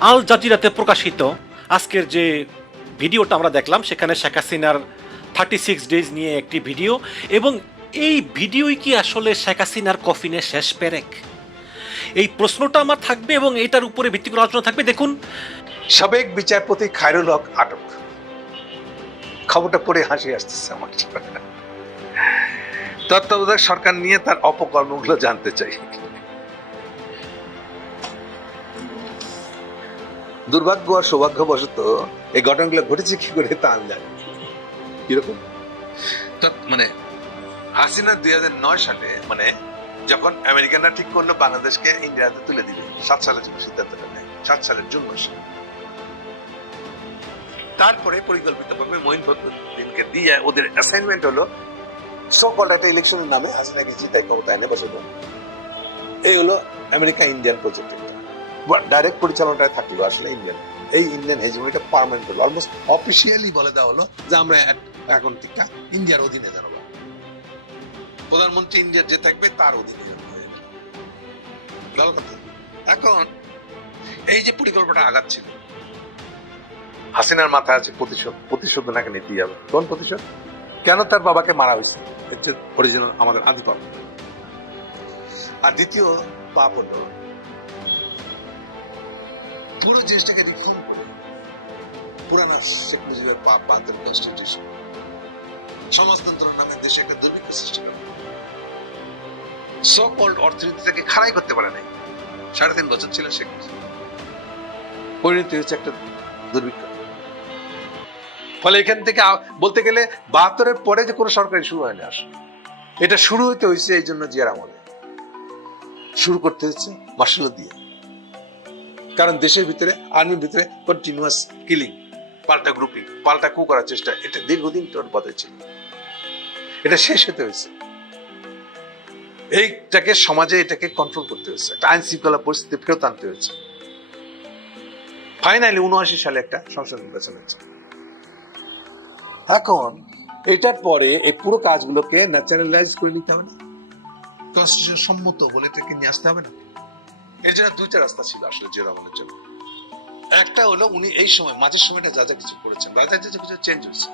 আল জাজিরাতে প্রকাশিত আজকের যে ভিডিওটা আমরা দেখলাম, সেখানে শেখ হাসিনার থার্টি সিক্স ডেজ নিয়ে একটি ভিডিও। এবং এই ভিডিওই কি আসলে শেখ হাসিনার কফিনের শেষ পেরেক? এই প্রশ্নটা আমার থাকবে এবং এটার উপরে ভিত্তি করে আলোচনা থাকবে। দেখুন। সাবেক বিচারপতি খায়রুল হক আটক। খবরটা পড়ে হাসি আসতেছে আমার। তত্ত্বাবধায়ক সরকার নিয়ে তার অপকর্মগুলো জানতে চাই। দুর্ভাগ্য আর সৌভাগ্যবশত এই ঘটনাগুলো ঘটেছে কি করে তা আমি জানি কীরকম? মানে হাসিনা দুই হাজার নয় সালে মানে যখন আমেরিকানরা ঠিক করল বাংলাদেশকে ইন্ডিয়াতে তুলে দিবে, সাত সালের জন্য সিদ্ধান্তটা নেয়, সাত সালের জুন মাসে। তারপরে পরিকল্পিতভাবে মহিন দিনকে দিয়ে ওদের অ্যাসাইনমেন্ট হলো সো কল একটা ইলেকশনের নামে হাসিনাকে জিতাই ক্ষমতায় এনে বসে। এই হলো আমেরিকা ইন্ডিয়ান প্রজেক্ট ডাইরেক্ট পরিচালনাটায় থাকল আসলে ইন্ডিয়ান এই ইন্ডিয়ান হেজমনিটা পার্মানেন্ট হলো অলমোস্ট অফিসিয়ালি বলে দেওয়া হলো যে আমরা এখন থেকে ইন্ডিয়ার অধীনে জানাব প্রধানমন্ত্রী ইন্ডিয়ার যে থাকবে তার অধীনে কথা। এখন এই যে পরিকল্পনা আগাচ্ছিল, হাসিনার মাথায় আছে প্রতিশোধ প্রতিশোধ নাকি নিতেই হবে। কোন প্রতিশোধ? কেন তার বাবাকে মারা হয়েছে? এটা অরিজিনাল আমাদের আদি পাপ আর দ্বিতীয় পাপ হলো পুরো জিনিসটাকে রিফর্ম পুরানা শেখ মুজিবের পাপ বাহাত্তর কনস্টিটিউশন সমাজতন্ত্রের নামে দেশে একটা দুর্ভিক্ষ সৃষ্টি করে সো কল্ড অর্থনীতিটাকে খাড়াই করতে পারে নাই। সাড়ে তিন বছর ছিল শেখ মুজিব। পরিণতি হচ্ছে একটা দুর্ভিক্ষ। ফলে এখান থেকে বলতে গেলে বাহাত্তরের পরে যে কোনো সরকারি শুরু হয়নি আসলে এটা শুরু হইতে হয়েছে এই জন্য জিয়ার আমলে। শুরু করতে হচ্ছে মার্শাল দিয়ে। কারণ দেশের ভিতরে, আর্মির ভিতরে কন্টিনিউয়াস কিলিং পাল্টা গ্রুপিং পাল্টা কু করার চেষ্টা, এটা দীর্ঘদিন পথে ছিল। এটা শেষ হতে হয়েছে। এইটাকে সমাজে এটাকে কন্ট্রোল করতে হয়েছে। একটা আইন শৃঙ্খলা পরিস্থিতি ফেরত আনতে হয়েছে। ফাইনালি উনআশি সালে একটা সংসদ নির্বাচন হয়েছে। এখন, এটার পরে এই পুরো কাজগুলোকে ন্যাচারালাইজ করে নিতে হবে না? কনস্টিটিউশন সম্মত বলে এটাকে নিয়ে আসতে হবে না? জন্য দুইটা রাস্তা ছিল আসলে জিয়া রহমানের জন্য। একটা হলো উনি এই সময়, মাঝের সময়টা যা যা কিছু করেছেন যা যা কিছু চেঞ্জ হয়েছে।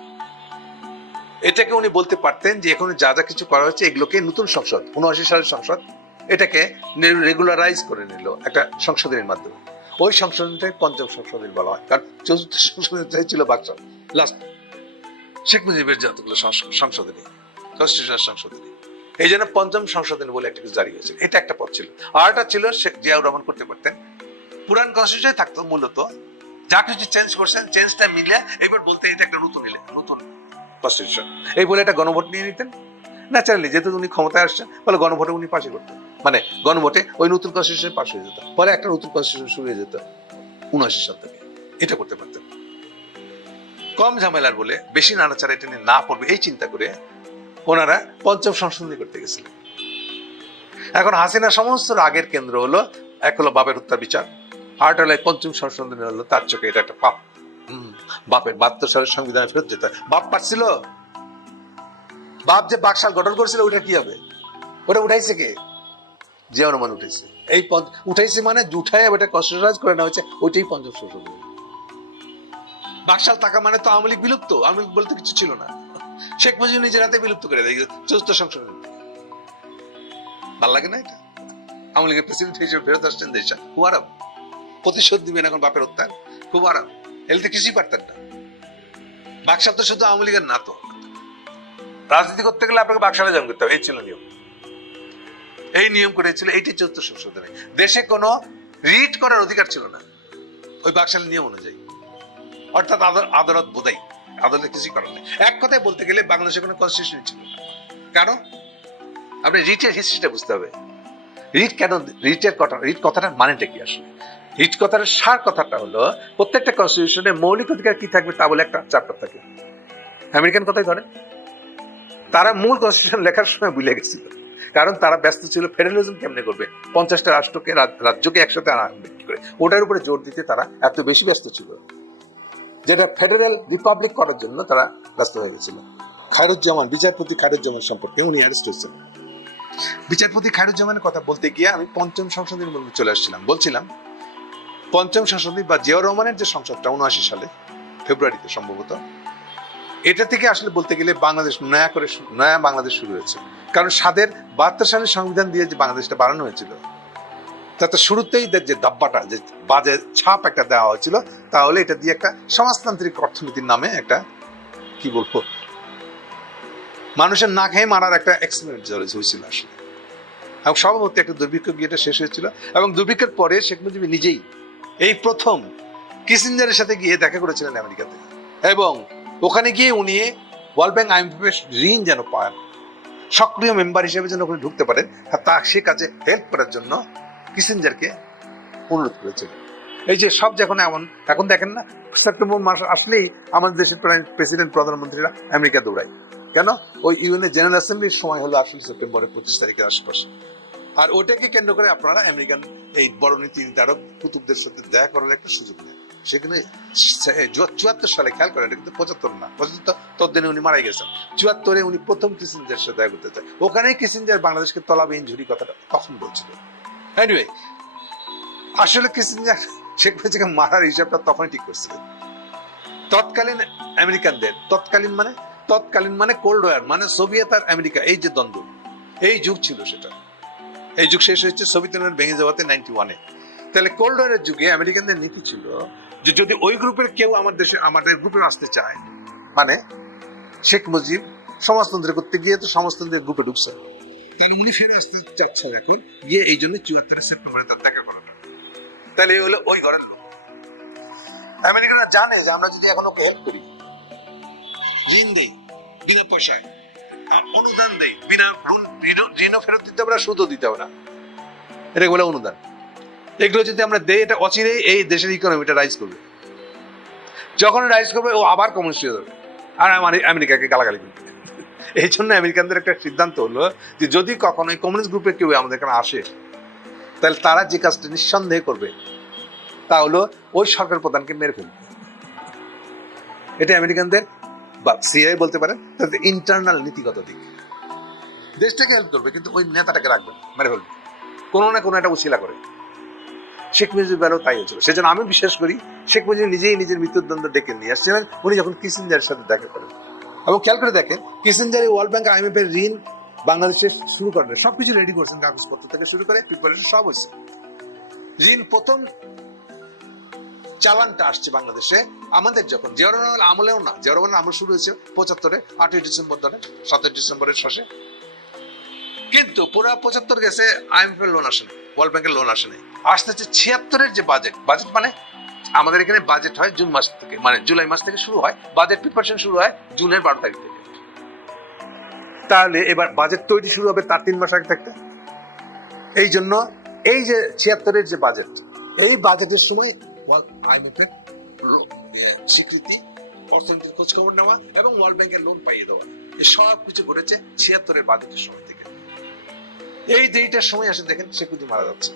এটাকে উনি বলতে পারতেন যে এখন যা যা কিছু করা হয়েছে, এগুলোকে নতুন সংসদ, উনআশি সালের সংসদ, এটাকে রেগুলারাইজ করে নিল একটা সংশোধনের মাধ্যমে। ওই সংশোধনটাই পঞ্চম সংশোধন বলা হয়, কারণ চতুর্থ সংশোধনটাই ছিল বাক্সা লাস্ট শেখ মুজিবের যতগুলো সংশোধনী কনস্টিটিউশন সংশোধনী এই জন্য পঞ্চম সংশোধনী বলে একটা কিছু জারি হয়েছে। এটা একটা পথ ছিল। আর একটা ছিল শেখ জিয়াউর রহমান করতে পারতেন। পুরান কনস্টিটিউশন থাকতো মূলত, যা কিছু চেঞ্জ করছেন চেঞ্জটা মিলে এবার বলতে এটা একটা নতুন এলে নতুন কনস্টিটিউশন এই বলে একটা গণভোট নিয়ে নিতেন। ন্যাচারালি যেহেতু উনি ক্ষমতায় আসছেন ফলে গণভোটে উনি পাশে করতেন। মানে গণভোটে ওই নতুন কনস্টিটিউশন পাশ হয়ে যেত। ফলে একটা নতুন কনস্টিটিউশন শুরু হয়ে যেত উনআশি সাল থেকে। এটা করতে পারতেন। কম ঝামেলার বলে বেশি নাড়াচাড়া এটা নিয়ে না পড়বে এই চিন্তা করে ওনারা পঞ্চম সংশোধনী করতে গেছিলেন। এখন হাসিনা সমস্ত রাগের কেন্দ্র হলো, এক হলো বাপের হত্যার বিচার আরেকটা পঞ্চম সংশোধনী হলো তার চোখে, এটা একটা পাপ। বাপের বাহাত্তর সালের সংবিধানে ফেরত যেতে। বাপ পারছিল? বাপ যে বাকশাল গঠন করেছিল ওটা কি হবে? ওটা উঠাইছে কে? যে অনুমান উঠেছে। এই উঠাইছে মানে উঠাই ওটা কনস্টিটিউশনাইজ করে নেওয়া হয়েছে, ওইটাই পঞ্চম সংশোধনী। বাকশাল টাকা মানে তো আওয়ামী লীগ বিলুপ্ত, আওয়ামী লীগ বলতে কিছু ছিল না। শেখ মুজিব নিজের হাতে বিলুপ্ত করে দেয় চতুর্থ সংশোধনী ভালো লাগে না এটা? আওয়ামী লীগের প্রেসিডেন্ট হিসেবে ফেরত আসছেন দেশা। খুব আরাম। প্রতিশোধ দিবেন এখন বাপের হত্যার? খুব আরাম। এলতে কিছুই পারতেন না। বাকশাল তো শুধু আওয়ামী লীগের না তো রাজনীতি করতে গেলে আপনাকে বাকশালে জন্ম করতে হবে, এই ছিল নিয়ম। এই নিয়ম করেছিল এইটি চতুর্থ সংশোধনী দেশে কোনো রিট করার অধিকার ছিল না। ওই বাকশালের নিয়ম অনুযায়ী। অর্থাৎ আদালত বোধাই। আদালতে কিছুই করার নেই। এক কথায় বলতে গেলে বাংলাদেশে কোনো কনস্টিটিউশন ছিল কারণ? আপনি রিটের হিস্ট্রিটা বুঝতে হবে। রিট কেন, রিটের কথা, রিট কথাটা মানেটা কি আসলে? রিট কথার সার কথাটা হলো, প্রত্যেকটা কনস্টিটিউশনে মৌলিক অধিকার কি থাকবে তা বলে একটা চ্যাপ্টার থাকে। আমেরিকান কথাই ধরে তারা মূল কনস্টিটিউশন লেখার সময় ভুলে গেছিল। কারণ তারা ব্যস্ত ছিল ফেডারেলিজম কেমনে করবে? পঞ্চাশটা রাষ্ট্রকে রাজ্যকে একসাথে আনা কি করে? ওটার উপরে জোর দিতে তারা এত বেশি ব্যস্ত ছিল। যেটা ফেডারেল রিপাবলিক করার জন্য তারা ব্যস্ত হয়ে গেছিল। খায়রুজ্জামান, বিচারপতি খায়রুজ্জামান সম্পর্কে উনি অ্যারেস্ট হয়েছেন। বিচারপতি খায়রুজ্জামানের কথা বলতে গিয়ে আমি পঞ্চম সংসদের মধ্যে চলে আসছিলাম। বলছিলাম, পঞ্চম সংসদী বা জিয়াউর রহমানের যে সংসদটা উনআশি সালে, ফেব্রুয়ারিতে সম্ভবত, এটা থেকে আসলে বলতে গেলে বাংলাদেশ নয়া করে নয়া বাংলাদেশ শুরু হয়েছে। কারণ সাদের বাহাত্তর সালের সংবিধান দিয়ে যে বাংলাদেশটা বানানো হয়েছিল তাতে শুরুতেই যে দাব্বাটা, যে বাজে ছাপ একটা দেওয়া হয়েছিল, তাহলে এটা দিয়ে একটা সমাজতান্ত্রিক অর্থনীতির নামে একটা, কি বলব, মানুষের না খেয়ে মারার একটা এক্সপেরিমেন্ট হয়েছিল আসলে। এবং সভাপতি একটা দুর্ভিক্ষ গিয়ে এটা শেষ হয়েছিল। এবং দুর্ভিক্ষের পরে শেখ মুজিব নিজেই এই প্রথম কিসিঞ্জারের সাথে গিয়ে দেখা করেছিলেন আমেরিকাতে। এবং ওখানে গিয়ে উনি ওয়ার্ল্ড ব্যাংক আইএমএফ ঋণ যেন পান, সক্রিয় মেম্বার হিসেবে যেন ঢুকতে পারেন তা সে কাজে হেল্প করার জন্য কিসিঞ্জারকে অনুরোধ করেছিলেন এই যে সব যখন এমন, এখন দেখেন না, সেপ্টেম্বর মাস আসলেই আমাদের দেশের প্রেসিডেন্ট, প্রধানমন্ত্রীরা আমেরিকা দৌড়ায়। কেন? ওই ইউএনএ জেনারেল অ্যাসেম্বলির সময় হলো আসলে সেপ্টেম্বরের পঁচিশ তারিখের আশপাশে। আর ওটাকে কেন্দ্র করে আপনারা আমেরিকান এই বড় নীতি নির্ধারক কুতুবদের সাথে দেখা করার একটা সুযোগ নেন। সেখানে চুয়াত্তর সালে খেয়াল করেন, এটা কিন্তু পঁচাত্তর না, পঁচাত্তর তদ্দিনে উনি মারা গেছেন। চুয়াত্তরে উনি প্রথম কিসিঞ্জার সাথে দেখা করতে চায়। ওখানেই কিসিঞ্জার বাংলাদেশকে তলাবিহীন ঝুড়ি কথাটা তখন বলছিল। আসলে কিসিঞ্জার মারার হিসাবটা তখনই ঠিক করছিলেন। তৎকালীন আমেরিকানদের, তৎকালীন মানে তৎকালীন মানে কোল্ড ওয়ার মানে সোভিয়েত আর আমেরিকা, এই যে দ্বন্দ্ব, এই যুগ ছিল সেটা। এই যুগ শেষ হয়েছে সোভিয়েত ইউনিয়ন ভেঙে যাওয়াতে নাইনটি ওয়ানে তাহলে কোল্ড ওয়ারের যুগে আমেরিকানদের নীতি ছিল যে যদি ওই গ্রুপের কেউ আমার দেশে, আমাদের গ্রুপে আসতে চায় মানে শেখ মুজিব সমাজতন্ত্র করতে গিয়ে তো সমাজতন্ত্রের গ্রুপে ঢুকছে। তাহলে উনি ফিরে আসতে চাচ্ছেন এখন। গিয়ে এই জন্য সেপ্টেম্বরে তার দেখা করানো তাহলে হলো ওই ঘরের লোক। আমেরিকানরা জানে যে আমরা যদি এখন ওকে হেল্প করি, ঋণ দেই, বিনা পয়সায়, আর অনুদান দেই, বিনা ঋণ ঋণ- ঋণও ফেরত দিতে হবে না, সুদও দিতে হবে না। এটাকে বলে অনুদান। এগুলো যদি আমরা দেই, এটা অচিরেই এই দেশের ইকোনমিটা রাইজ করবে। যখন রাইজ করবে, ও আবার কমিউনিস্ট হয়ে যাবে। আর আমার আমেরিকাকে গালাগালি করবে। এই জন্য আমেরিকানদের একটা সিদ্ধান্ত হলো যে যদি কখনো এই কমিউনিস্ট গ্রুপের কেউ আমাদের এখানে আসে, তাহলে তারা যে কাজটা নিঃসন্দেহে করবে, তা হলো ওই সরকার প্রধানকে মেরে ফেলবে। এটা আমেরিকানদের বা সিআই বলতে পারেন তাদের ইন্টারনাল নীতিগত দিক। দেশটাকে হেল্প করবে, কিন্তু ওই নেতাটাকে রাখবেন মেরে ফেলবে। কোনো না কোনো একটা উশিলা করে। শেখ মুজিব বেলাও তাই হয়েছিল। সেজন্য আমি বিশ্বাস করি, শেখ মুজিব নিজেই নিজের মৃত্যুদণ্ড ডেকে নিয়ে আসছিলেন। উনি যখন কিসিঞ্জারের সাথে দেখা করেন এবং খেয়াল করে দেখেন কিসিঞ্জার ওয়ার্ল্ড ব্যাংক আইএমএফ এর ঋণ বাংলাদেশে শুরু করেন। সবকিছু রেডি করছেন কাগজপত্র থেকে শুরু করে প্রিপারেশন সব হয়েছে। ঋণ প্রথম চালানটা আসছে বাংলাদেশে। আমাদের যখন জিয়াউর আমলেও না, জিয়াউর রহমান আমল শুরু হয়েছে পঁচাত্তরে, আটই ডিসেম্বর ধরে সাতই ডিসেম্বরের শেষে। কিন্তু পুরা পঁচাত্তর গেছে আইএমএফ এর লোন আসেনি ওয়ার্ল্ড ব্যাংকের লোন আসেনি আসতেছে ছিয়াত্তরের যে বাজেট বাজেট মানে আমাদের এখানে বাজেট হয় জুন মাস থেকে মানে জুলাই মাস থেকে শুরু হয় বাজেট প্রিপারেশন শুরু হয় জুনের বারো তারিখ থেকে। তাহলে এবার বাজেট তৈরি শুরু হবে তার তিন মাস আগে থাকতে। এই জন্য এই যে ছিয়াত্তরের যে বাজেট এই বাজেটের সময় স্বীকৃতি অর্থনীতির খোঁজ খবর নেওয়া এবং ওয়ার্ল্ড ব্যাংকের লোন পাইয়ে দেওয়া। এই সব কিছু করেছে ছিয়াত্তরের বাজেটের সময় থেকে। এই দুইটার সময় আসে দেখেন শেখ মারা যাচ্ছে।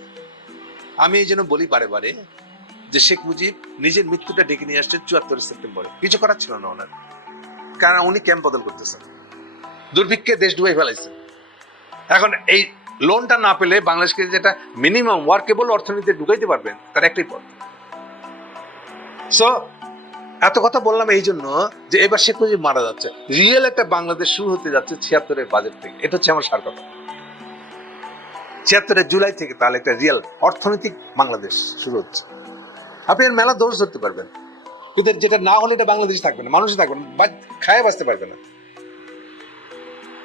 আমি এই জন্য বলি বারে বারে যে শেখ মুজিব নিজের মৃত্যুটা ডেকে নিয়ে আসছেন চুয়াত্তর সেপ্টেম্বরে। কিছু করার ছিল না ওনার। কারণ উনি ক্যাম্প বদল করতেছেন। দুর্ভিক্ষে দেশ ডুবাই ফেলাইছেন এখন এই লোনটা না পেলে বাংলাদেশকে যেটা মিনিমাম ওয়ার্কেবল অর্থনীতিতে ঢুকাইতে পারবেন, তার একটাই পথ। সো এত কথা বললাম এই জন্য যে এবার শেখ মুজিব মারা যাচ্ছে। রিয়েল একটা বাংলাদেশ শুরু হতে যাচ্ছে ছিয়াত্তরের বাজেট থেকে। এটা হচ্ছে আমার সার কথা। ছিয়াত্তরের জুলাই থেকে তাহলে একটা রিয়েল অর্থনৈতিক বাংলাদেশ শুরু হচ্ছে। আপনি এর মেলা দোষ ধরতে পারবেন। কিন্তু যেটা না হলে এটা বাংলাদেশ থাকবে না মানুষ থাকবে না খায় বাঁচতে পারবে না।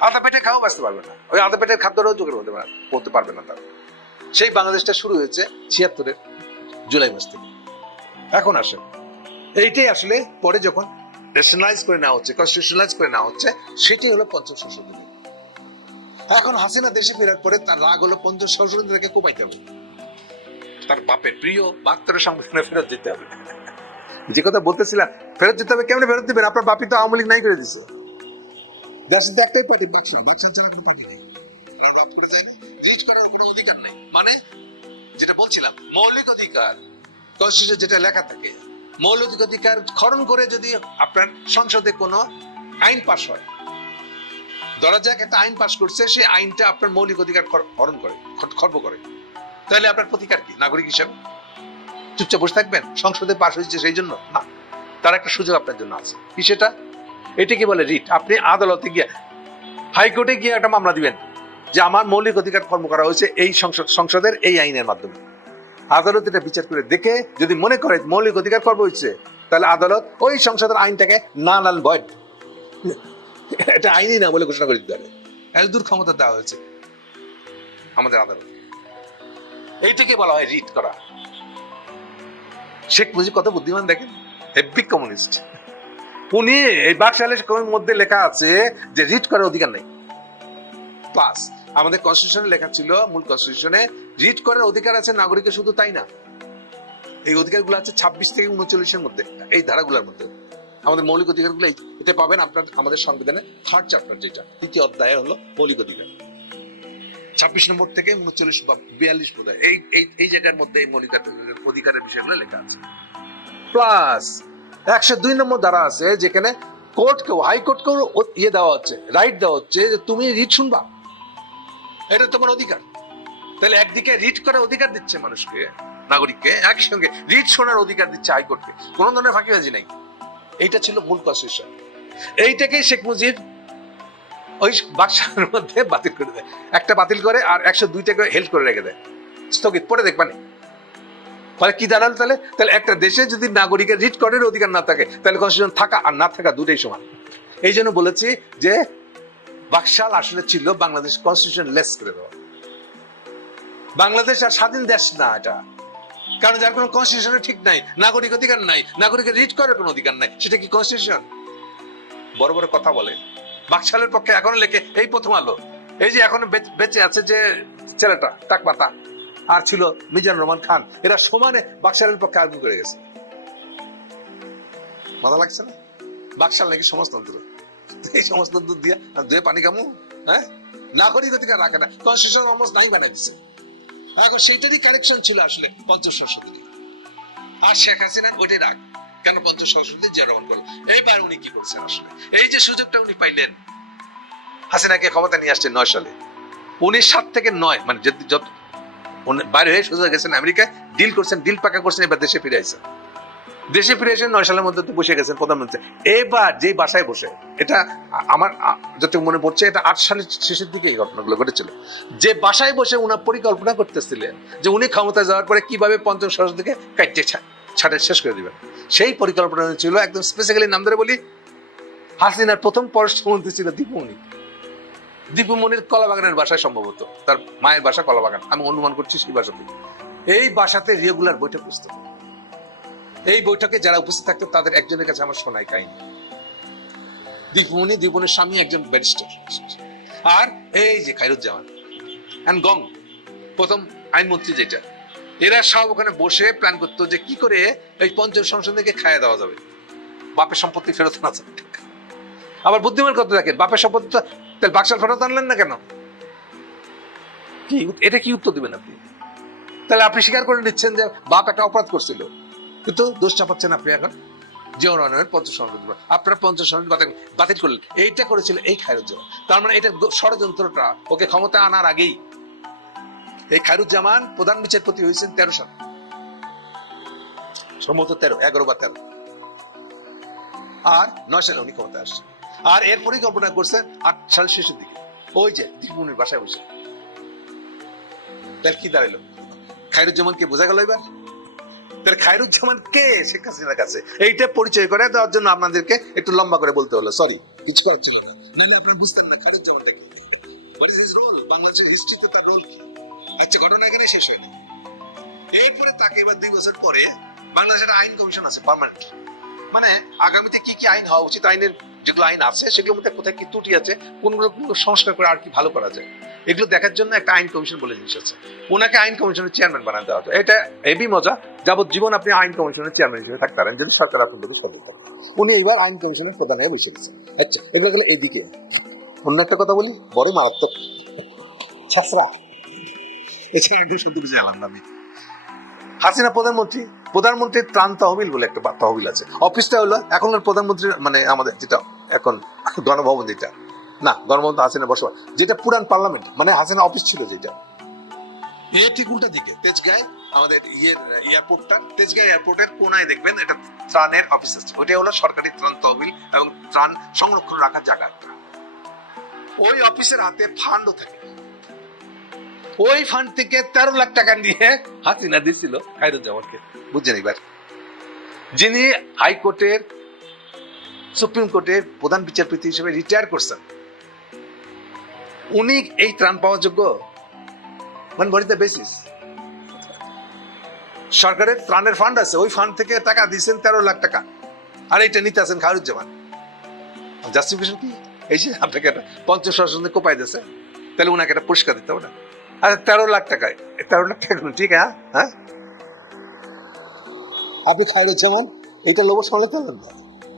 আধা পেটে খাও বাঁচতে পারবে না। ওই আধা পেটের খাদ্যটাও পারে করতে পারবে না তারা। সেই বাংলাদেশটা শুরু হয়েছে ছিয়াত্তরের জুলাই মাস থেকে। এখন আসে এইটাই আসলে পরে যখন ন্যাশনালাইজ করে নেওয়া হচ্ছে কনস্টিটিউশনালাইজ করে নেওয়া হচ্ছে, সেটাই হলো পঞ্চম সংশোধনী। এখন হাসিনা দেশে ফেরার পরে তার রাগ হলো পঞ্চম সংশোধনীকে কমাইতে হবে। তার বাপের প্রিয় বাক্তরের সংবিধানে ফেরত যেতে হবে। যে কথা বলতেছিলাম ফেরত যেতে হবে কেমনে ফেরত দিবেন? আপনার বাপি তো আওয়ামী লীগ নাই করে দিছে। দেশ তো একটাই পার্টি বাক্সা বাক্সা ছাড়া কোনো পার্টি নেই। আর বাপ করে যায় রিলিজ করার কোনো অধিকার নেই। মানে যেটা বলছিলাম মৌলিক অধিকার। কনস্টিটিউশন যেটা লেখা থাকে মৌলিক অধিকার খরণ করে যদি আপনার সংসদে কোনো আইন পাশ হয় ধরা যাক একটা আইন পাশ করছে সেই আইনটা আপনার মৌলিক অধিকার হরণ করে খর্ব করে। তাহলে আপনার প্রতিকার কি, নাগরিক হিসাবে? চুপচাপ বসে থাকবেন? সংসদে পাশ হয়েছে সেই জন্য? না, তার একটা সুযোগ আপনার জন্য আছে। কি সেটা? এটাকে বলে রিট। আপনি আদালতে গিয়ে, হাইকোর্টে গিয়ে একটা মামলা দিবেন যে আমার মৌলিক অধিকার কর্ম করা হয়েছে এই সংসদ, সংসদের এই আইনের মাধ্যমে। আদালত এটা বিচার করে দেখে, যদি মনে করে মৌলিক অধিকার কর্ম হয়েছে, তাহলে আদালত ওই সংসদের আইনটাকে না নাল ভয়েড এটা আইনই না বলে ঘোষণা করে দিতে পারে। এত দূর ক্ষমতা দেওয়া হয়েছে আমাদের আদালত। এইটাকে বলা হয় রিট করা। শেখ মুজিব কত বুদ্ধিমান দেখেন? হেব্বিক কমিউনিস্ট উনি এই বাকশালের মধ্যে লেখা আছে যে রিট করার অধিকার নেই। প্লাস আমাদের কনস্টিটিউশনে লেখা ছিল, মূল কনস্টিটিউশনে রিট করার অধিকার আছে নাগরিকের শুধু তাই না। এই অধিকারগুলো আছে ছাব্বিশ থেকে উনচল্লিশের মধ্যে, এই ধারাগুলোর মধ্যে। আমাদের মৌলিক অধিকারগুলো এটা পাবেন আপনার আমাদের সংবিধানে থার্ড চ্যাপ্টার যেটা, তৃতীয় অধ্যায় হলো মৌলিক অধিকার। ছাব্বিশ নম্বর থেকে উনচল্লিশ বা বিয়াল্লিশ বোধ এই এই জায়গার মধ্যে এই মৌলিক অধিকারের বিষয়গুলো লেখা আছে। প্লাস একশো দুই নম্বর দ্বারা আছে যেখানে কোর্টকেও, হাইকোর্টকেও ইয়ে দেওয়া হচ্ছে রাইট দেওয়া হচ্ছে যে তুমি রিট শুনবা। এটা তোমার অধিকার। তাহলে একদিকে রিট করার অধিকার দিচ্ছে মানুষকে, নাগরিককে, একই সঙ্গে রিট শোনার অধিকার দিচ্ছে হাইকোর্টকে। কোন ধরনের ফাঁকিবাজি নাই। এইটা ছিল মূল কনস্টিটিউশন এইটাকেই শেখ মুজিব ওই বাক্সার মধ্যে বাতিল করে দেয়। একটা বাতিল করে আর একশো দুইটাকে হেল্প করে রেখে দেয়। স্থগিত পরে দেখবানি ফলে কি দাঁড়াল তাহলে? তাহলে একটা দেশে যদি নাগরিকের রিট করার অধিকার না থাকে, তাহলে কনস্টিটিউশন থাকা আর না থাকা দুটোই সমান। এই জন্য বলেছি যে বাকশাল আসলে ছিল বাংলাদেশ কনস্টিটিউশন লেস করে দেওয়া। বাংলাদেশ আর স্বাধীন দেশ না এটা। কারণ যার কোনো কনস্টিটিউশন ঠিক নাই, নাগরিক অধিকার নাই, নাগরিকের রিট করার কোনো অধিকার নাই, সেটা কি কনস্টিটিউশন বড় বড় কথা বলে। বাকশালের পক্ষে এখনও লেখে এই প্রথম আলো। এই যে এখনও বেচ- আছে যে ছেলেটা টাকপাতা আর ছিল মিজানুর রহমান খান, এরা সমানে বাকশালের পক্ষে আর্গু করে গেছে। মজা লাগছে না? বাকশাল নাকি সমাজতন্ত্র? এই সমাজতন্ত্র দিয়া দুয়ে পানি কামু হ্যাঁ? নাগরিক অধিকার রাখে না। কনস্টিটিউশন অলমোস্ট নাই বানাই দিচ্ছে এখন সেইটারই কারেকশন ছিল আসলে পঞ্চাশ আর শেখ হাসিনার ওইটাই রাগ। কেন পঞ্চাশ সংশোধনী জিয়া করল এইবার উনি কি করছেন আসলে? এই যে সুযোগটা উনি পাইলেন। হাসিনাকে ক্ষমতা নিয়ে আসছেন নয় সালে। উনি সাত থেকে নয় মানে যত বাইরে হয়ে সোজা গেছেন আমেরিকায় ডিল করছেন ডিল পাকা করছেন, এবার দেশে ফিরে আইসেন। দেশে ফিরে এসে নয় সালের মধ্যে বসে গেছেন প্রধানমন্ত্রী। এবার যে বাসায় বসে, এটা আমার যত মনে পড়ছে, এটা আট সালের শেষের দিকে এই ঘটনাগুলো ঘটেছিল। যে বাসায় বসে উনার পরিকল্পনা করতেছিলেন, যে উনি ক্ষমতায় যাওয়ার পরে কীভাবে পঞ্চম সরস্বতীকে কাটতে ছাড়ে শেষ করে দিবেন। সেই পরিকল্পনা ছিল একদম স্পেসিক্যালি নাম ধরে বলি, হাসিনার প্রথম পররাষ্ট্রমন্ত্রী ছিল দীপুমণি দীপুমণির কলাবাগানের বাসায় সম্ভবত, তার মায়ের বাসা কলাবাগান। আমি অনুমান করছি সেই বাসাতে এই বাসাতে রেগুলার বৈঠক বসতো। এই বৈঠকে যারা উপস্থিত থাকতো, তাদের একজনের কাছে আমার শোনাই কাহিনী। দীপুমণি দীপুমণির স্বামী একজন ব্যারিস্টার আর এই যে খাইরুজ্জামান অ্যান্ড গং প্রথম আইনমন্ত্রী যেটা। এরা সব ওখানে বসে প্ল্যান করতো যে কি করে এই পঞ্চম সংসদকে খাইয়ে দেওয়া যাবে। বাপের সম্পত্তি ফেরত না যায়। আবার বুদ্ধিমান কত দেখেন বাপের সম্পত্তি তাহলে বাক্সাল ফেরত আনলেন না কেন? কি এটা কি উত্তর দিবেন আপনি? তাহলে আপনি স্বীকার করে নিচ্ছেন যে বাপ একটা অপরাধ করছিল। কিন্তু দোষ চাপাচ্ছেন আপনি এখন? জীবন উন্নয়নের পঞ্চাশ সংসদ আপনার পঞ্চাশ সংসদ বাতিল করলেন। এইটা করেছিল এই খায়রুজ্জামান। তার মানে এটা ষড়যন্ত্রটা ওকে ক্ষমতা আনার আগেই এই খায়রুজ্জামান প্রধান বিচারপতি হয়েছেন তেরো সাল। সম্ভবত তেরো, এগারো বা তেরো। আর নয় সালে উনি ক্ষমতা আসছে আর এর পরিকল্পনা করছেন আট সাল শেষের দিকে। ওই যে দীপুমনির বাসায় বসে। তাহলে কি দাঁড়াইলো? খায়রুজ্জামান কে বোঝা গেল এবার? তাহলে খায়রুজ্জামান কে? শেখ হাসিনার কাছে। এইটা পরিচয় করে দেওয়ার জন্য আপনাদেরকে একটু লম্বা করে বলতে হলো। সরি কিছু করার ছিল না। নাহলে আপনার বুঝতেন না খায়রুজ্জামানটা কি। হোয়াট ইজ হিজ রোল বাংলাদেশের হিস্ট্রিতে তার রোল কি? আচ্ছা ঘটনা এখানে শেষ হয়নি। এরপরে তাকে এবার দুই বছর পরে বাংলাদেশের আইন কমিশন আছে পার্মানেন্ট মানে আগামীতে কি কি আইন হওয়া উচিত? আইনের যেগুলো আইন আছে, সেগুলোর মধ্যে কোথায় কি ত্রুটি আছে, কোনগুলো সংস্কার করে আর কি ভালো করা যায়? এগুলো দেখার জন্য একটা আইন কমিশন বলে জিনিস আছে। ওনাকে আইন কমিশনের চেয়ারম্যান বানাতে দেওয়া হতো। এটা হেভি মজা। যাবজ্জীবন আপনি আইন কমিশনের চেয়ারম্যান হিসেবে থাকতে পারেন, যদি সরকার প্রতি সচেতন থাকে। উনি এবার আইন কমিশনের প্রধান হয়ে বসে গেছেন। আচ্ছা এগুলো গেলে এইদিকে অন্য একটা কথা বলি, বড় মারাত্মক। ছাসরা। এছাড়া একদম সত্যি আলাম না আমি হাসিনা প্রধানমন্ত্রী, প্রধানমন্ত্রীর ত্রাণ তহবিল বলে একটা তহবিল আছে। অফিসটা হলো এখনকার প্রধানমন্ত্রী মানে আমাদের যেটা এখন গণভবন যেটা। না, গণভবন হাসিনা বসবাস। যেটা পুরান পার্লামেন্ট মানে হাসিনা অফিস ছিল যেটা। এ ঠিক উল্টা দিকে, তেজগাঁয়, আমাদের ইয়ের, এয়ারপোর্টটা তেজগাঁও এয়ারপোর্টের কোনায় দেখবেন, এটা ত্রাণের অফিস আছে। ওইটা হলো সরকারি ত্রাণ তহবিল এবং ত্রাণ সংরক্ষণ রাখার জায়গা। ওই অফিসের হাতে ফান্ডও থাকে। ওই ফান্ড থেকে তেরো লাখ টাকা নিয়ে হাসিনা দিছিল খায়রুজ্জামানকে বুঝছেন এবার? যিনি হাইকোর্টের সুপ্রিম কোর্টের প্রধান বিচারপতি হিসেবে রিটায়ার করছেন, উনি এই ত্রাণ পাওয়ার যোগ্য মানে বলিতে বেসিস সরকারের ত্রাণের ফান্ড আছে, ওই ফান্ড থেকে টাকা দিয়েছেন তেরো লাখ টাকা। আর এটা নিতে আছেন খায়রুজ্জামান জাস্টিফিকেশন কি? এই যে আপনাকে একটা পঞ্চাশ শাসন কোপাই দিয়েছে, তাহলে ওনাকে একটা পুরস্কার দিতে হবে না? আরে তেরো লাখ টাকায় তেরো লাখ টাকা ঠিক হ্যাঁ হ্যাঁ? আপনি খায়রুজ্জামান এটা লোক সামলে পেলেন না।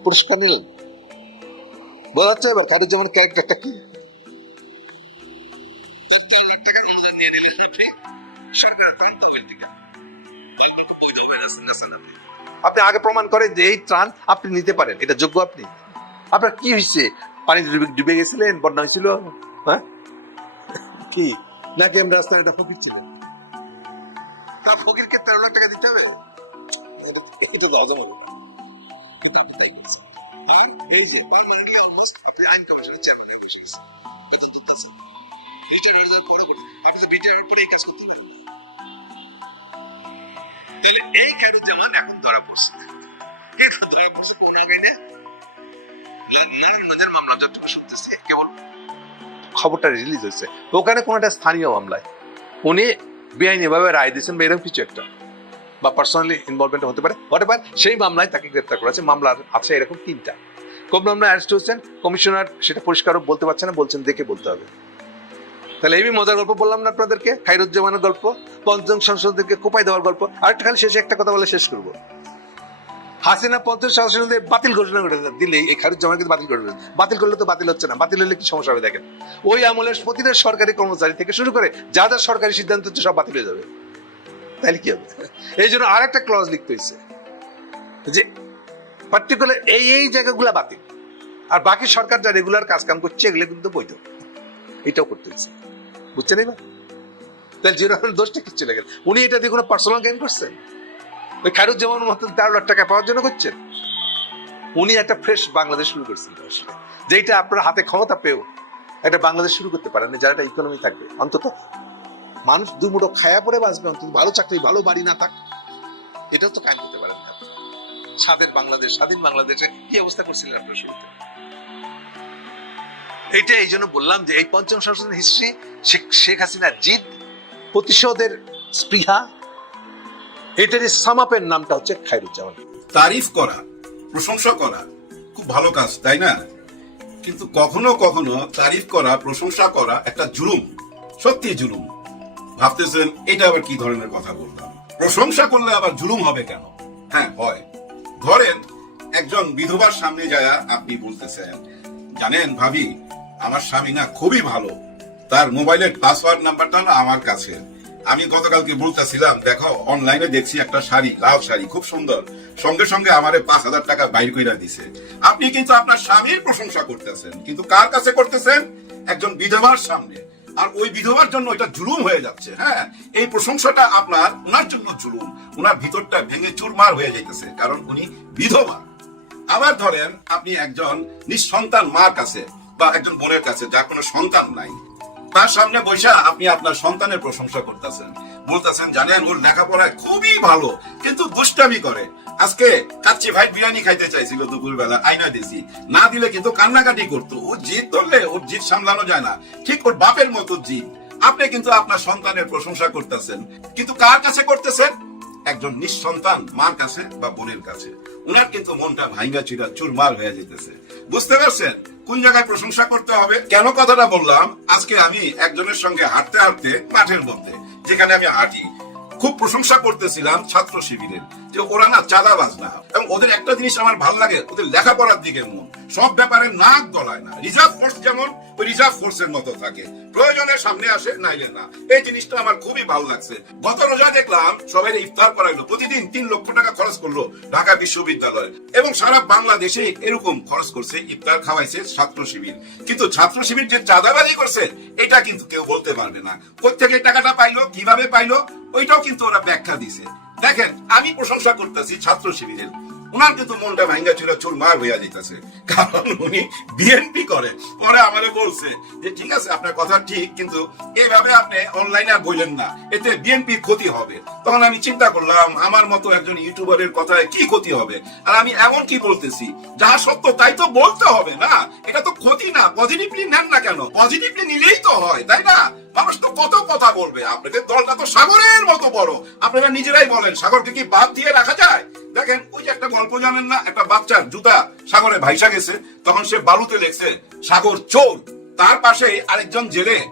পুরস্কার নিলেন। বোঝা যাচ্ছে এবার খায়রুজ্জামান ক্যারেক্টারটা কি? আপনি আগে প্রমাণ করেন যে এই ত্রাণ আপনি নিতে পারেন এটা যোগ্য আপনি। আপনার কি হয়েছে? পানি ডুবে ডুবে গেছিলেন বন্যা হয়েছিল? হ্যাঁ? কি? নাকি আমরা রাস্তায় একটা ফকির ছিলেন তা ফকিরকে তেরো লাখ টাকা দিতে হবে এটা- এটা তো হজম হবে। কিন্তু আপনি তাই করেছেন আর এই যে পার্মানেন্টলি অলমোস্ট আপনি আইন কমিশনের চেয়ারম্যান হয়ে বসে গেছেন বেতন তুলতেছেন রিটায়ার হয়ে যাওয়ার পরে আপনি তো রিটায়ার হওয়ার পরে এই কাজ করতে পারেন তাহলে এই খায়রুজ্জামান এখন ধরা পড়ছে কিন্তু ধরা পড়ছে কোন আগে না নারায়ণগঞ্জের মামলা যতটুকু শুনতেছি কেবল খবরটা রিলিজ হয়েছে। ওখানে কোন একটা স্থানীয় মামলায়। উনি বেআইনি ভাবে রায় দিয়েছেন বা এরকম কিছু একটা। বা পার্সোনালি ইনভলভমেন্ট হতে পারে। হতে পারে, সেই মামলায় তাকে গ্রেপ্তার করা আছে মামলা আছে এরকম তিনটা। কোন মামলা অ্যারেস্ট হয়েছেন। কমিশনার সেটা পরিষ্কার বলতে পারছে না, বলছেন দেখে বলতে হবে। তাহলে এই মজার গল্প বললাম না আপনাদেরকে? খাইরুজ্জামানের গল্প, পঞ্চম সংসদকে কোপাই দেওয়ার গল্প। আরেকটা খালি শেষে একটা কথা বলে শেষ করব। হাসিনা পঞ্চম সংসদে বাতিল ঘোষণা করে দিলে এই খারিজ জমা কিন্তু বাতিল করে। বাতিল করলে তো বাতিল হচ্ছে না, বাতিল হলে কি সমস্যা হবে দেখেন। ওই আমলের প্রতিটা সরকারি কর্মচারী থেকে শুরু করে যা যা সরকারি সিদ্ধান্ত হচ্ছে সব বাতিল হয়ে যাবে। তাহলে কি হবে? এই জন্য আরেকটা ক্লজ লিখতে হয়েছে। যে পার্টিকুলার এই এই জায়গাগুলো বাতিল। আর বাকি সরকার যা রেগুলার কাজ কাম করছে, এগুলো কিন্তু বৈধ। এটাও করতে হয়েছে। বুঝছেন এবার? তাহলে জিরো দোষটা কিচ্ছু লাগে উনি এটা দিয়ে কোনো পার্সোনাল গেইন করছেন? ওই খায়রুজ্জামানের মতন তেরো লাখ টাকা পাওয়ার জন্য করছেন উনি একটা ফ্রেশ বাংলাদেশ শুরু করছেন আসলে। যেটা আপনার হাতে ক্ষমতা পেয়েও একটা বাংলাদেশ শুরু করতে পারেন যার একটা ইকোনমি থাকবে। অন্তত মানুষ দুই মুঠো খায়া পরে বাঁচবে, অন্তত ভালো চাকরি, ভালো বাড়ি না থাক। এটাও তো কায়েম করতে পারেন না আপনি। স্বাদের বাংলাদেশ, স্বাধীন বাংলাদেশে কি অবস্থা করছিলেন আপনার শুরুতে? এইটা এই জন্য বললাম যে এই পঞ্চম শাসনের হিস্ট্রি শেখ হাসিনার জিদ প্রতিশোধের স্পৃহা এটার সামাপের নামটা হচ্ছে খায়রুজ্জামান। তারিফ করা, প্রশংসা করা, খুব ভালো কাজ, তাই না? কিন্তু কখনো কখনো তারিফ করা, প্রশংসা করা একটা জুলুম, সত্যি জুলুম। ভাবতেছেন, এটা আবার কি ধরনের কথা বললাম? প্রশংসা করলে আবার জুলুম হবে কেন? হ্যাঁ হয়। ধরেন, একজন বিধবার সামনে যায়, আপনি বলতেছেন, জানেন ভাবি, আমার স্বামী না খুবই ভালো। তার মোবাইলের পাসওয়ার্ড নাম্বারটা না আমার কাছে আমি গতকালকে বলতেছিলাম, দেখো অনলাইনে দেখছি একটা শাড়ি, লাল শাড়ি, খুব সুন্দর। সঙ্গে সঙ্গে আমারে পাঁচ হাজার টাকা বাইর কইরা দিছে। আপনি কিন্তু আপনার স্বামীর প্রশংসা করতেছেন, কিন্তু কার কাছে করতেছেন? একজন বিধবার সামনে। আর ওই বিধবার জন্য এটা জুলুম হয়ে যাচ্ছে হ্যাঁ? এই প্রশংসাটা আপনার, ওনার জন্য জুলুম। ওনার ভিতরটা ভেঙে চুরমার হয়ে যাইতেছে, কারণ উনি বিধবা। আবার ধরেন, আপনি একজন নিঃসন্তান মার কাছে বা একজন বোনের কাছে, যার কোনো সন্তান নাই তার সামনে বৈশা আপনি আপনার সন্তানের প্রশংসা করতেছেন। বলতেছেন, জানেন, ওর লেখাপড়ায় খুবই ভালো, কিন্তু দুষ্টামি করে। আজকে কাচ্চি ভাই বিরিয়ানি খাইতে চাইছিল দুপুর বেলা আইনা দিছি। না দিলে কিন্তু কান্নাকাটি করতো। ও জিদ ধরলে ওর জিদ সামলানো যায় না। ঠিক ওর বাপের মতো জিদ। আপনি কিন্তু আপনার সন্তানের প্রশংসা করতেছেন। কিন্তু কার কাছে করতেছেন? একজন নিঃসন্তান মার কাছে বা বোনের কাছে। উনার কিন্তু মনটা ভাঙ্গা চিরা চুরমার হয়ে যেতেছে। বুঝতে পারছেন? কোন জায়গায় প্রশংসা করতে হবে? কেন কথাটা বললাম? আজকে আমি একজনের সঙ্গে হাঁটতে হাঁটতে মাঠের মধ্যে, যেখানে আমি হাঁটি খুব প্রশংসা করতেছিলাম ছাত্র শিবিরের যে ওরা না চাঁদাবাজ না। এবং ওদের একটা জিনিস আমার ভালো লাগে, ওদের লেখাপড়ার দিকে মন। সব ব্যাপারে নাক গলায় না। রিজার্ভ ফোর্স যেমন, ওই রিজার্ভ ফোর্সের মতো থাকে। প্রয়োজনের সামনে আসে, নাইলে না। এই জিনিসটা আমার খুবই ভালো লাগছে। গত রোজা দেখলাম, সবাই ইফতার করাইলো। প্রতিদিন তিন লক্ষ টাকা খরচ করল ঢাকা বিশ্ববিদ্যালয়ে। এবং সারা বাংলাদেশে এরকম খরচ করছে, ইফতার খাওয়াইছে ছাত্র শিবির। কিন্তু ছাত্র শিবির যে চাঁদাবাজি করছে এটা কিন্তু কেউ বলতে পারবে না। কোথেকে টাকাটা পাইলো, কীভাবে পাইলো, ওইটাও কিন্তু ওরা ব্যাখ্যা দিছে দেখেন, আমি প্রশংসা করতেছি ছাত্র শিবিরের ওনার কিন্তু মনটা ভাঙ্গা চুর মার হইয়া যেতেছে কারণ উনি বিএনপি করে। পরে আমারে বলছে যে, ঠিক আছে, আপনার কথা ঠিক, কিন্তু এইভাবে আপনি অনলাইনে আর বললেন না। এতে বিএনপির ক্ষতি হবে। তখন আমি চিন্তা করলাম, আমার মতো একজন ইউটিউবারের কথায় কি ক্ষতি হবে? আর আমি এমন কি বলতেছি? যা সত্য তাই তো বলতে হবে না? এটা তো ক্ষতি না পজিটিভলি নেন না কেন? পজিটিভলি নিলেই তো হয়, তাই না? মানুষ তো কত কথা বলবে। আপনাদের দলটা তো সাগরের মতো বড়। আপনারা নিজেরাই বলেন, সাগরকে কি বাদ দিয়ে রাখা যায়? দেখেন, ওই যে একটা জানেন না? একটা বাচ্চার জুতা সাগরে ভাইসা গেছে, তখন সে বালুতে লেখছে, সাগর চোর। তার পাশে আরেকজন জেলে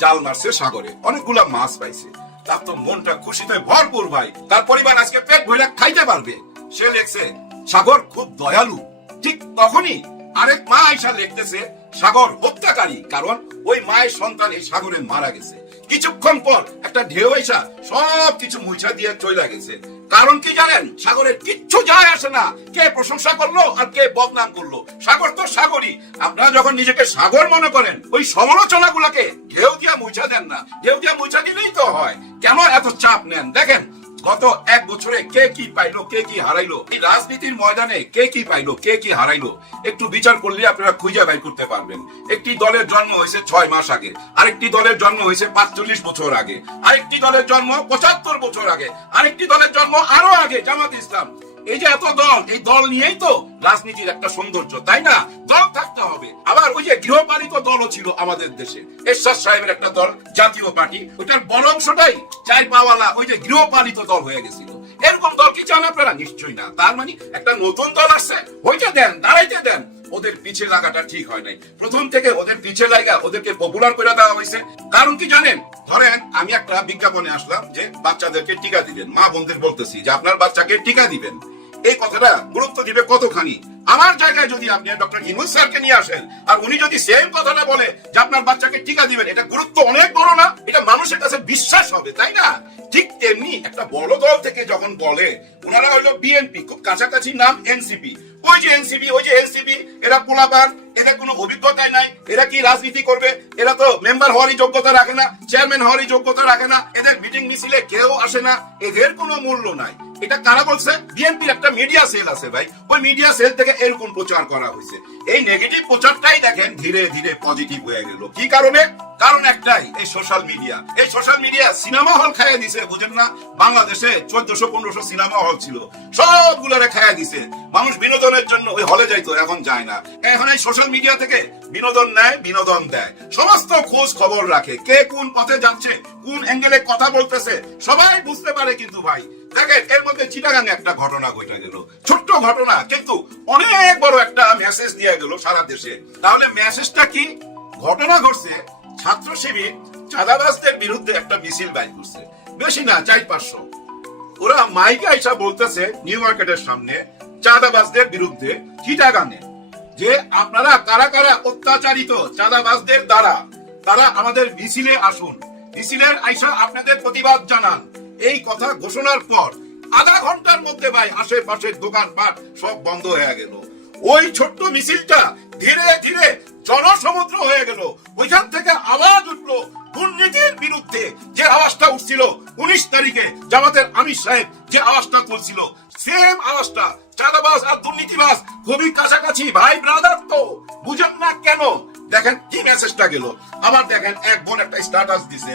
জাল মারছে সাগরে। অনেকগুলা মাছ পাইছে। তার তো মনটা খুশিতে ভরপুর ভাই। তার পরিবার আজকে পেট ভরে খাইতে পারবে। সে লেখছে, সাগর খুব দয়ালু। ঠিক তখনই আরেক মা আইসা লিখতেছে, সাগর হত্যাকারী। কারণ ওই মায়ের সন্তান এই সাগরে মারা গেছে। কিছুক্ষণ পর একটা ঢেউ আইসা সব কিছু মুছা দিয়ে চলে গেছে। কারণ কি জানেন? সাগরের কিচ্ছু যায় আসে না। কে প্রশংসা করল আর কে বদনাম করল? সাগর তো সাগরই। আপনারা যখন নিজেকে সাগর মনে করেন, ওই সমালোচনা গুলাকে ঢেউ দিয়া মুছা দেন না। ঢেউ দিয়া মুছা দিলেই তো হয়। কেন এত চাপ নেন? দেখেন গত এক বছরে কে কি পাইলো, কে কি হারাইলো? এই রাজনীতির ময়দানে কে কি পাইলো, কে কি হারাইলো? একটু বিচার করলে আপনারা খুঁজে বাই করতে পারবেন। একটি দলের জন্ম হয়েছে ছয় মাস আগে, আরেকটি দলের জন্ম হয়েছে পাঁচচল্লিশ বছর আগে, আরেকটি দলের জন্ম পঁচাত্তর বছর আগে, আরেকটি দলের জন্ম আরও আগে, জামাত ইসলাম। এই যে এত দল, এই দল নিয়েই তো রাজনীতির একটা সৌন্দর্য, তাই না? দল থাকতে হবে। আবার ওই যে গৃহপালিত দলও ছিল আমাদের দেশে। এরশাদ সাহেবের একটা দল, জাতীয় পার্টি ওইটার বড় অংশটাই চাই পাওয়ালা ওই যে গৃহপালিত দল হয়ে গেছিল। এরকম দল কি চান আপনারা? নিশ্চয়ই না। তার মানে একটা নতুন দল আসছে। ওইটা দেন, দাঁড়াইতে দেন। ওদের পিছে লাগাটা ঠিক হয় নাই। প্রথম থেকে ওদের পিছে লাগা ওদেরকে পপুলার করে দেওয়া হয়েছে। কারণ কি জানেন? ধরেন, আমি একটা বিজ্ঞাপনে আসলাম যে বাচ্চাদেরকে টিকা দিবেন। মা বোনদের বলতেছি যে আপনার বাচ্চাকে টিকা দিবেন। এই কথাটা গুরুত্ব দিবে কতখানি? আমার জায়গায় যদি আপনি ডক্টর ইনুস স্যারকে নিয়ে আসেন, আর উনি যদি সেম কথাটা বলে যে আপনার বাচ্চাকে টিকা দিবেন, এটা গুরুত্ব অনেক বড় না? এটা মানুষের কাছে বিশ্বাস হবে, তাই না? ঠিক তেমনি একটা বড় দল থেকে যখন বলে ওনারা হলো বিএনপি খুব কাছাকাছি নাম এনসিপি ওই যে এনসিপি ওই যে এনসিপি এরা পোলাপান, এদের কোনো অভিজ্ঞতাই নাই, এরা কি রাজনীতি করবে? এরা তো মেম্বার হওয়ারই যোগ্যতা রাখে না চেয়ারম্যান হওয়ারই যোগ্যতা রাখে না, এদের মিটিং মিছিলে কেউ আসে না, এদের কোনো মূল্য নাই। এটা কারা বলছে? বিএনপির একটা মিডিয়া সেল আছে ভাই। ওই মিডিয়া সেল থেকে এরকম প্রচার করা হয়েছে। এই নেগেটিভ প্রচারটাই দেখেন, ধীরে ধীরে পজিটিভ হয়ে গেল। কি কারণে? কারণ একটাই, এই সোশ্যাল মিডিয়া এই সোশ্যাল মিডিয়া সিনেমা হল খাইয়ে দিছে, বুঝেন না? বাংলাদেশে চোদ্দশো, পনেরোশো সিনেমা হল ছিল। সবগুলোরে খাইয়ে দিছে। মানুষ বিনোদনের জন্য ওই হলে যাইতো, এখন যায় না। এখন এই সোশ্যাল মিডিয়া থেকে বিনোদন নেয়, বিনোদন দেয়। সমস্ত খোঁজ খবর রাখে। কে কোন পথে যাচ্ছে, কোন অ্যাঙ্গেলে কথা বলতেছে, সবাই বুঝতে পারে কিন্তু ভাই। দেখেন এর মধ্যে চিটাগাং একটা ঘটনা ঘটে গেল। ছোট্ট ঘটনা, কিন্তু অনেক বড় একটা মেসেজ দিয়ে গেল সারা দেশে। তাহলে মেসেজটা কি? ঘটনা ঘটছে, ছাত্র শিবির বিরুদ্ধে একটা মিছিল বাইর করছে। বেশি না, চার পাঁচশো। ওরা মাইকে আইসা বলতেছে নিউ মার্কেটের সামনে চাঁদাবাজদের বিরুদ্ধে চিটাগাঙে। যে আপনারা কারা কারা অত্যাচারিত চাঁদাবাজদের দ্বারা, তারা আমাদের মিছিলে আসুন। মিছিলের আইসা আপনাদের প্রতিবাদ জানান। এই কথা ঘোষণার পর আধা ঘণ্টার মধ্যে ভাই আশেপাশের দোকানপাট সব বন্ধ হয়ে গেল। ওই ছোট্ট মিছিলটা ধীরে ধীরে জনসমুদ্র হয়ে গেল। ওইখান থেকে আওয়াজ উঠল দুর্নীতির বিরুদ্ধে যে আওয়াজটা উঠছিল উনিশ তারিখে জামাতের আমির সাহেব যে আওয়াজটা তুলছিল। সেম আওয়াজটা চাঁদাবাস আর দুর্নীতিবাস খুবই কাছাকাছি, ভাই ব্রাদার তো, বুঝেন না কেন? দেখেন কি মেসেজটা গেল। আবার দেখেন এক বোন একটা স্ট্যাটাস দিছে।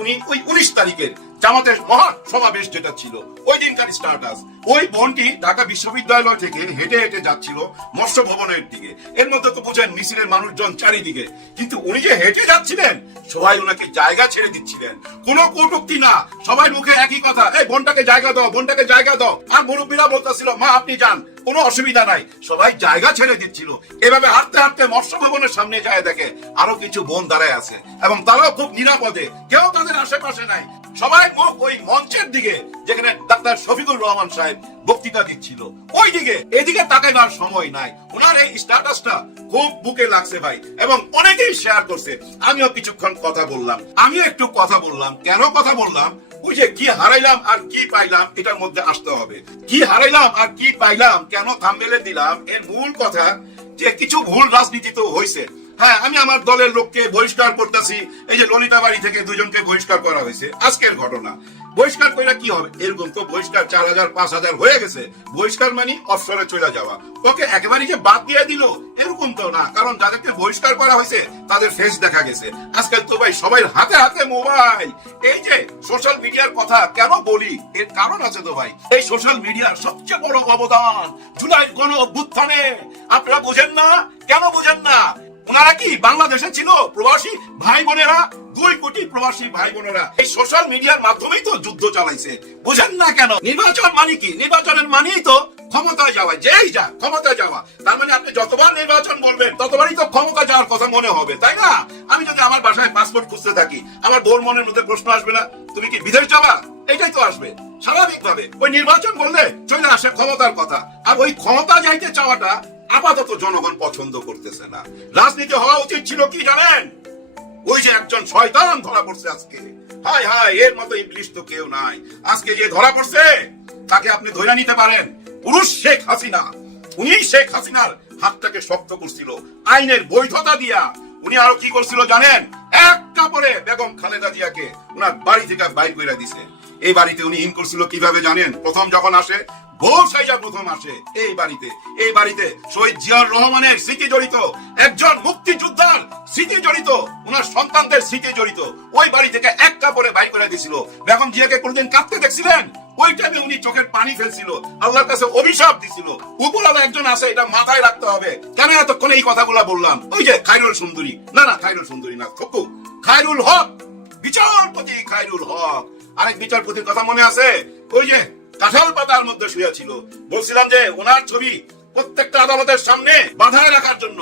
উনি ওই উনিশ তারিখের জামাতের মহা সমাবেশ যেটা ছিল, ওই দিনকার স্টার্টাস ওই বোনটি ঢাকা বিশ্ববিদ্যালয় থেকে হেঁটে হেঁটে যাচ্ছিল মৎস্য ভবনের দিকে। এর মধ্যে তো বুঝেন মিছিলের মানুষজন চারিদিকে। কিন্তু উনি যে হেঁটে যাচ্ছিলেন, সবাই ওনাকে জায়গা ছেড়ে দিচ্ছিলেন। কোনো কটুক্তি না। সবাই মুখে একই কথা, এই বোনটাকে জায়গা দাও, বোনটাকে জায়গা দাও। আর মুরব্বীরা বলতেছিল, মা, আপনি যান, কোনো অসুবিধা নাই। সবাই জায়গা ছেড়ে দিচ্ছিল। এভাবে হাঁটতে হাঁটতে মৎস্য ভবনের সামনে যায় দেখে আরও কিছু বোন দাঁড়ায় আছে। এবং তারাও খুব নিরাপদে। কেউ তাদের আশেপাশে নাই। সবাই মুখ ওই মঞ্চের দিকে, যেখানে ডাক্তার শফিকুর রহমান সাহেব বক্তৃতা দিচ্ছিল। ওই দিকে এদিকে তাকাইবার সময় নাই। ওনার এই স্ট্যাটাসটা খুব বুকে লাগছে ভাই, এবং অনেকেই শেয়ার করছে। আমিও কিছুক্ষণ কথা বললাম। আমিও একটু কথা বললাম। কেন কথা বললাম? ওই কি হারাইলাম আর কি পাইলাম, এটার মধ্যে আসতে হবে। কি হারাইলাম আর কি পাইলাম, কেন থামবেলে দিলাম, এর মূল কথা যে কিছু ভুল রাজনীতি তো হয়েছে হ্যাঁ আমি আমার দলের লোককে বহিষ্কার করতেছি। এই যে ললিতা বাড়ি থেকে দুজনকে বহিষ্কার করা হয়েছে, আজকের ঘটনা। বহিষ্কার কইরা কি হবে? এরকম তো বহিষ্কার চার হাজার, পাঁচ হাজার হয়ে গেছে। বহিষ্কার মানে অফসরে চলে যাওয়া। ওকে একেবারে যে বাদ দিয়ে দিল, এরকম তো না। কারণ যাদেরকে বহিষ্কার করা হয়েছে, তাদের ফেস দেখা গেছে। আজকাল তো ভাই সবাই হাতে হাতে মোবাইল। এই যে সোশ্যাল মিডিয়ার কথা কেন বলি? এর কারণ আছে তো ভাই। এই সোশ্যাল মিডিয়ার সবচেয়ে বড় অবদান জুলাই গণ অভ্যুত্থানে আপনারা বুঝেন না? কেন বুঝেন না? ওনারা কি বাংলাদেশে ছিল প্রবাসী ভাই বোনেরা দুই কোটি প্রবাসী ভাই বোনেরা এই সোশ্যাল মিডিয়ার মাধ্যমেই তো যুদ্ধ চালাইছে। বুঝেন না কেন? নির্বাচন মানে কি? নির্বাচনের মানেই তো ক্ষমতায় যাওয়া। যেই যা ক্ষমতায় যাওয়া। তার মানে আপনি যতবার নির্বাচন বলবেন, ততবারই তো ক্ষমতা যাওয়ার কথা মনে হবে, তাই না? আমি যদি আমার বাসায় পাসপোর্ট খুঁজতে থাকি, আমার বোর মনের মধ্যে প্রশ্ন আসবে না, তুমি কি বিদেশ যাবা? এটাই তো আসবে। স্বাভাবিক ভাবে ওই নির্বাচন বললে চলে আসে ক্ষমতার কথা। আর ওই ক্ষমতা যাইতে চাওয়াটা আপাতত জনগণ পছন্দ করতেছে না। রাজনীতি হওয়া উচিত ছিল কি জানেন? ওই যে একজন শয়তান ধরা পড়ছে আজকে। হাই হাই এর মতো ইংলিশ তো কেউ নাই। আজকে যে ধরা পড়ছে, তাকে আপনি ধরে নিতে পারেন। পুরুষ শেখ হাসিনা, উনি শেখ হাসিনার হাতটাকে শক্ত করছিল, আইনের বৈধতা দিয়া। উনি আরও কি করছিল জানেন? এক কাপড়ে বেগম খালেদা জিয়াকে উনার বাড়ি থেকে বাইর করে দিছে। এই বাড়িতে উনি ইন করছিল কীভাবে জানেন? প্রথম যখন আসে বউ সাইজা প্রথম আসে, এই বাড়িতে এই বাড়িতে শহীদ জিয়াউর রহমানের স্মৃতি জড়িত, একজন মুক্তিযোদ্ধার স্মৃতি জড়িত, ওনার সন্তানদের স্মৃতি জড়িত। ওই বাড়ি থেকে এক কাপড়ে বাই করে দিছিল বেগম জিয়াকে কোনদিন কাঁদতে দেখছিলেন? ওই টাইমে উনি চোখের পানি ফেলছিল, আল্লাহর কাছে অভিশাপ দিছিল। উপরালা একজন আছে, এটা মাথায় রাখতে হবে। কেন এতক্ষণ এই কথাগুলা বললাম? ওই যে খাইরুল সুন্দরী। না না খাইরুল সুন্দরী না, থকু। খাইরুল হক, বিচারপতি খাইরুল হক। আরেক বিচারপতির কথা মনে আছে? ওই যে কাঁঠাল পাতার মধ্যে শুয়ে ছিল বলছিলাম যে, ওনার ছবি প্রত্যেকটা আদালতের সামনে বাধায় রাখার জন্য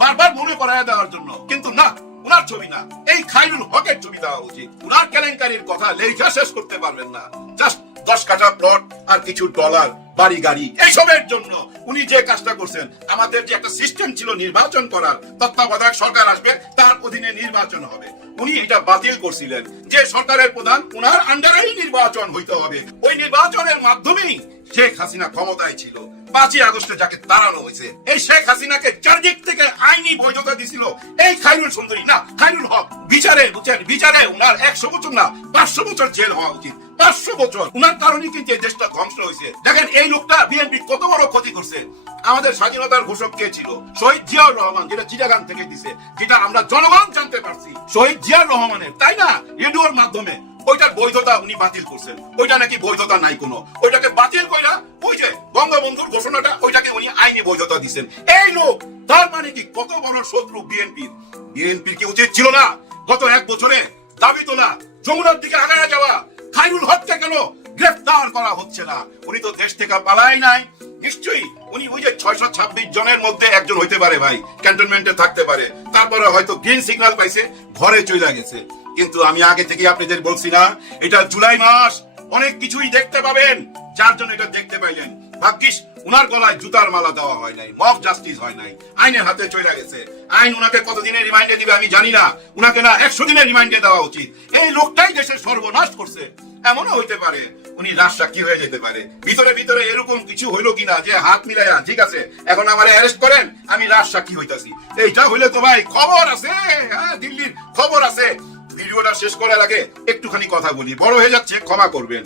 বারবার মনে করায় দেওয়ার জন্য। কিন্তু না উনার ছবি না। এই খাইরুল হকের ছবি দেওয়া উচিত। উনার কেলেঙ্কারির কথা লেখা শেষ করতে পারবেন না। জাস্ট দশ কাঠা প্লট আর কিছু ডলার বাড়ি, গাড়ি, এইসবের জন্য উনি যে কাজটা করছেন, আমাদের যে একটা সিস্টেম ছিল নির্বাচন করার, তত্ত্বাবধায়ক সরকার আসবে, তার অধীনে নির্বাচন হবে। উনি এটা বাতিল করছিলেন। যে সরকারের প্রধান, উনার আন্ডারেই নির্বাচন হইতে হবে। ওই নির্বাচনের মাধ্যমেই শেখ হাসিনা ক্ষমতায় ছিল। পাঁচই আগস্টে যাকে তাড়ানো হয়েছে, এই শেখ হাসিনাকে চারদিক থেকে আইনি বৈধতা দিছিল। এই খাইরুল সুন্দরী, না, খাইরুল হক, বিচারে, বুঝছেন, বিচারে উনার একশো বছর না, পাঁচশো বছর জেল হওয়া উচিত, পাঁচশো বছর। উনার কারণে কিন্তু এই দেশটা ধ্বংস হয়েছে। দেখেন, এই লোকটা বিএনপি কত বড় ক্ষতি করছে। আমাদের স্বাধীনতার ঘোষক কে ছিল? শহীদ জিয়াউর রহমান, যেটা চিটাগাং থেকে দিছে, যেটা আমরা জনগণ জানতে পারছি। শহীদ জিয়াউর রহমানের, তাই না? রেডিওর মাধ্যমে। ওইটার বৈধতা উনি বাতিল করছেন। ওইটা নাকি বৈধতা নাই কোনো। ওইটাকে বাতিল কইরা ওই যে বঙ্গবন্ধুর ঘোষণাটা, ওইটাকে উনি আইনি বৈধতা দিচ্ছেন এই লোক, তার মানে কি কত বড় শত্রু বিএনপির? বিএনপির কি উচিত ছিল না? গত এক বছরে দাবি তোলা, যমুনার দিকে আগায় যাওয়া খাইরুল হত্যা কেন গ্রেফতার করা হচ্ছে না? উনি তো দেশ থেকে পালাই নাই। নিশ্চয়ই উনি ওই যে ছয়শো ছাব্বিশ জনের মধ্যে একজন হইতে পারে ভাই, ক্যান্টনমেন্টে থাকতে পারে। তারপরে হয়তো গ্রিন সিগন্যাল পাইছে, ঘরে চলে গেছে। কিন্তু আমি আগে থেকে আপনাদের বলছি না, এটা জুলাই মাস, অনেক কিছুই দেখতে পাবেন। যার জন্য এটা দেখতে পাইলেন। ভাগ্যিস, উনার গলায় জুতার মালা দেওয়া হয় নাই মক জাস্টিস হয় নাই, আইনের হাতে চলে গেছে। আইন উনাকে কতদিনের রিমাইন্ডে দিবে আমি জানি না, উনাকে না একশো দিনের রিমাইন্ডে দেওয়া উচিত। এই লোকটাই দেশের সর্বনাশ করছে। এমনও হইতে পারে, উনি রাজ সাক্ষী হয়ে যেতে পারে। ভিতরে ভিতরে এরকম কিছু হইল কিনা যে হাত মিলাইয়া, ঠিক আছে, এখন আমার অ্যারেস্ট করেন, আমি রাজ সাক্ষী হইতাছি। এইটা হইলে তো ভাই খবর আছে হ্যাঁ দিল্লির খবর আছে। ভিডিওটা শেষ করার আগে একটুখানি কথা বলি। বড় হয়ে যাচ্ছে, ক্ষমা করবেন।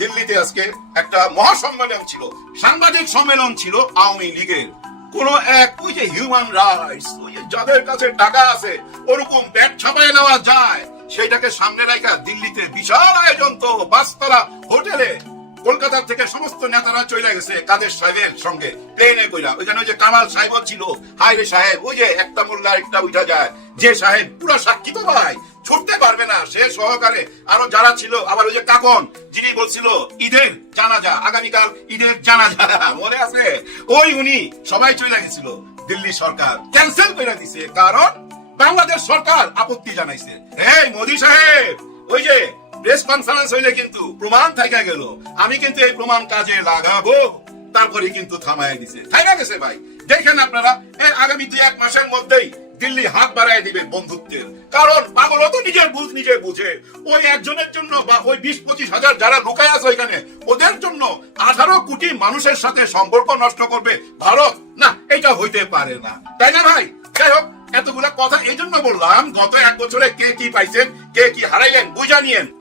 দিল্লিতে আজকে একটা মহাসম্মেলন ছিল, সাংবাদিক সম্মেলন ছিল আওয়ামী লীগের। কোন এক, ওই যে হিউম্যান রাইটস ওই যাদের কাছে টাকা আছে, ওরকম ব্যাট ছাপায় নেওয়া যায় সেটাকে সামনে রাখা দিল্লিতে বিশাল আয়োজন তো বাসতলা হোটেলে। কলকাতা থেকে সমস্ত নেতারা চলে গেছে, কাদের সাহেবের সঙ্গে। প্লেনে কইরা, ওইখানে ওই যে কামাল সাহেব ছিল হাই রে সাহেব, ওই যে একটা মোল্লা একটা উঠা যায়। যে সাহেব পুরো সাক্ষী তো ভাই ছুটতে পারবে না। সে সহকারে আরও যারা ছিল, আবার ওই যে কাকন, যিনি বলছিল, ঈদের জানাজা, আগামীকাল ঈদের জানাজা। মনে আছে? ওই উনি সবাই চলে গেছিল দিল্লি সরকার। ক্যান্সেল করে দিছে, কারণ বাংলাদেশ সরকার আপত্তি জানাইছে। এই মোদি সাহেব, ওই যে প্রেস কনফারেন্স হইলে কিন্তু প্রমাণ থাকা গেল। আমি কিন্তু এই প্রমাণ কাজে লাগাবো। তারপরে কিন্তু থামায় দিছে। থাকা গেছে ভাই। দেখেন আপনারা, এই আগামী দুই এক মাসের মধ্যেই দিল্লি হাত বাড়ায় দিবে বন্ধুত্বের। কারণ পাগল তো নিজের বুঝ নিজে বুঝে। ওই একজনের জন্য বা ওই বিশ পঁচিশ হাজার যারা লুকায় আছে ওইখানে, ওদের জন্য আঠারো কোটি মানুষের সাথে সম্পর্ক নষ্ট করবে ভারত। না, এটা হইতে পারে না। তাই না ভাই? যাই হোক, এতগুলা কথা এই জন্য বললাম, গত এক বছরে কে কি পাইছেন, কে কি হারাইলেন, বুঝা নিয়েন।